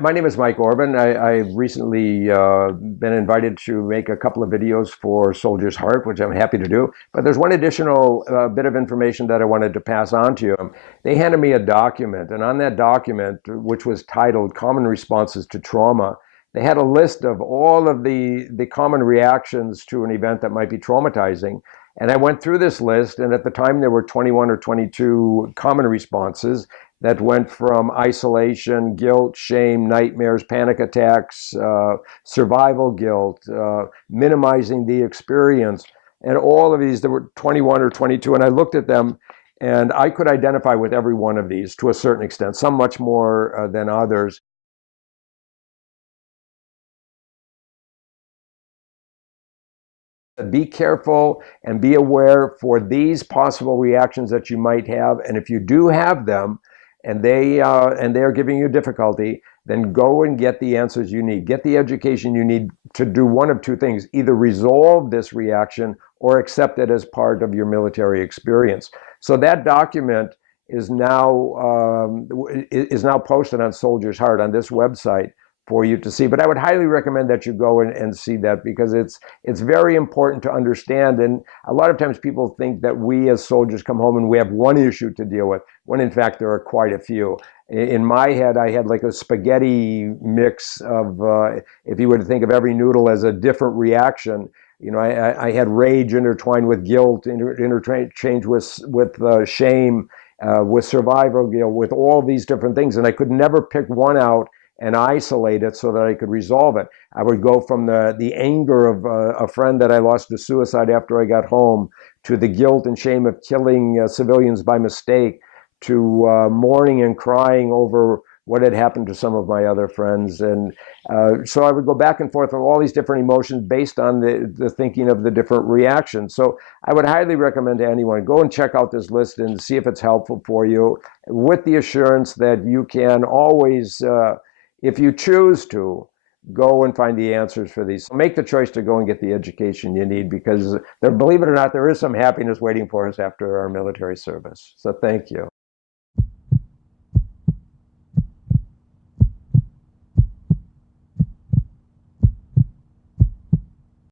My name is Mike Orban. I've recently been invited to make a couple of videos for Soldier's Heart, which I'm happy to do. But there's one additional bit of information that I wanted to pass on to you. They handed me a document, and on that document, which was titled Common Responses to Trauma, they had a list of all of the common reactions to an event that might be traumatizing. And I went through this list, and at the time there were 21 or 22 common responses that went from isolation, guilt, shame, nightmares, panic attacks, survival guilt, minimizing the experience. And all of these, there were 21 or 22, and I looked at them and I could identify with every one of these to a certain extent, some much more than others. Be careful and be aware for these possible reactions that you might have. And if you do have them, and they are giving you difficulty, then go and get the answers you need. Get the education you need to do one of two things: either resolve this reaction or accept it as part of your military experience. So that document is now posted on Soldier's Heart on this website for you to see. But I would highly recommend that you go and see that, because it's very important to understand. And a lot of times people think that we as soldiers come home and we have one issue to deal with, when in fact there are quite a few. In my head, I had like a spaghetti mix of, if you were to think of every noodle as a different reaction, I had rage intertwined with guilt, interchange with shame, with survival guilt, with all these different things. And I could never pick one out and isolate it so that I could resolve it. I would go from the anger of a friend that I lost to suicide after I got home, to the guilt and shame of killing civilians by mistake, to mourning and crying over what had happened to some of my other friends. And so I would go back and forth with all these different emotions based on the thinking of the different reactions. So I would highly recommend to anyone, go and check out this list and see if it's helpful for you, with the assurance that you can always, if you choose to, go and find the answers for these. So make the choice to go and get the education you need, because there, believe it or not, there is some happiness waiting for us after our military service. So thank you.